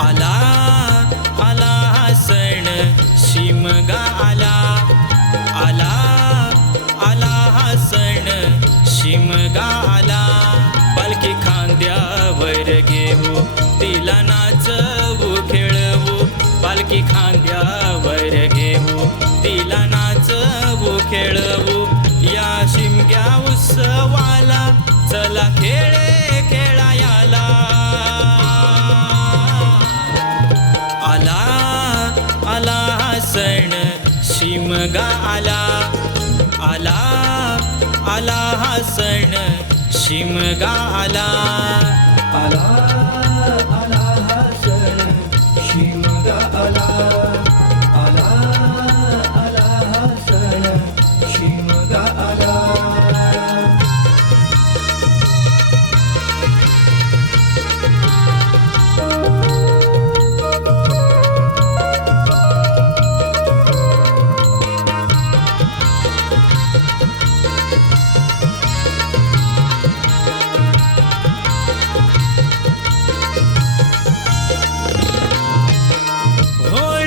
आला आला सण शिमगा आला. आला आला सण शिमगा आला. पालखी खांद्यावर घेऊ तिला नाचवू खेळवू. पालखी खांद्यावर घेऊ तिला नाचवू खेळवू. या शिमग्या उत्सवाला चला खेळे खेळाया शिमगा आला आला आला हा सण. शिमगा आला आला आला हा सण. शिमगा आला.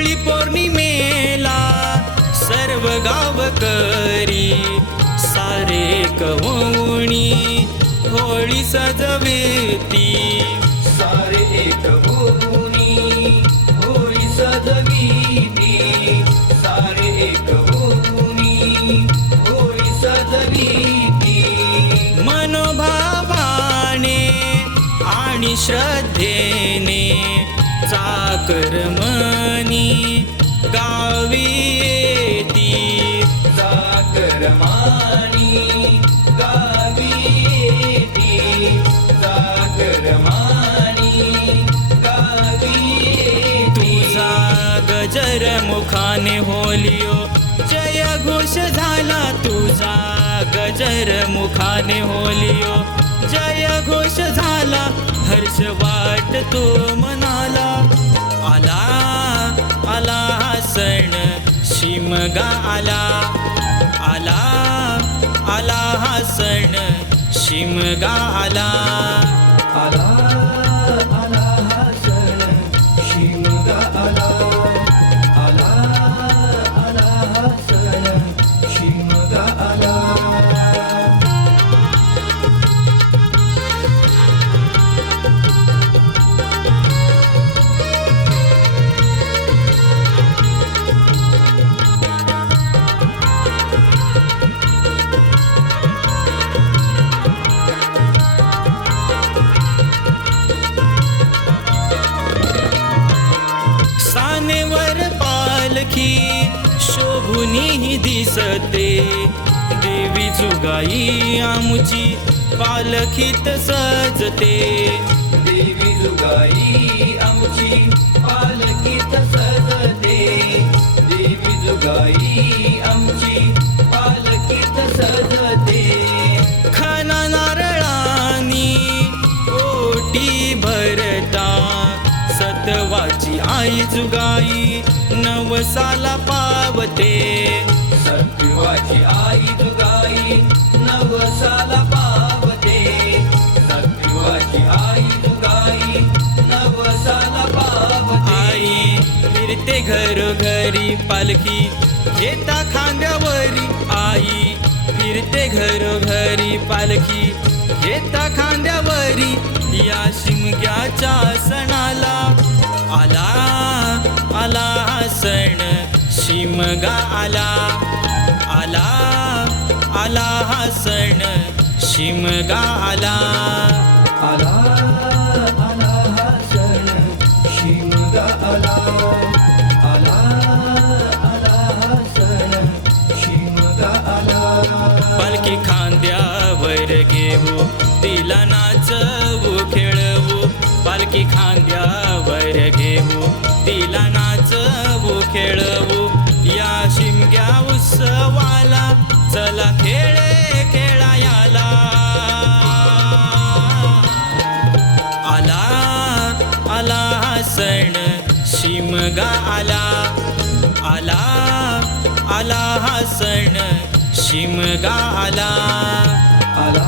होळी पौर्णिमेला सर्व गावकरी सारे कवणी होळी सजवेती सारे एक भूमी होळी सजवीती सारे एक होळी सजवीती मनोभावाने आणि श्रद्धेने चाकर गजर मुखाने होलियो. जय घोष झाला तुझा गजर मुखाने होलियो. जय घोष झाला हर्ष वाट तो मनाला. आला आला सण शिमगा आला. आला आला हा सण शिमगा आला. शोभुनी दिसते. देवी जुगाई आमुची पालखीत सजते. देवी जुगाई आमची पाल सतवाची आई जुगाई नवसाला पावते. सत्यवाची आई जुगाई नवसाला पावते. सत्यवाची आई जुगाई नवसाला पावते. आई फिरते घरोघरी पालखी घेता खांद्यावरी आई. फिरते घरोघरी पालखी घेता खांद्यावरी शिमगा आला आला आला हा सण शिमगा आला आला आला हा सण शिमगा आला आला आला हा सण शिमगा आला पालखी खांद्यावर घेऊ तिला नाचवू खेळवू. पालखी खांद्यावर उत्सवाला चला खेळे खेळायाला आला आला हा सण शिमगा आला. आला आला हा सण शिमगा आला. आला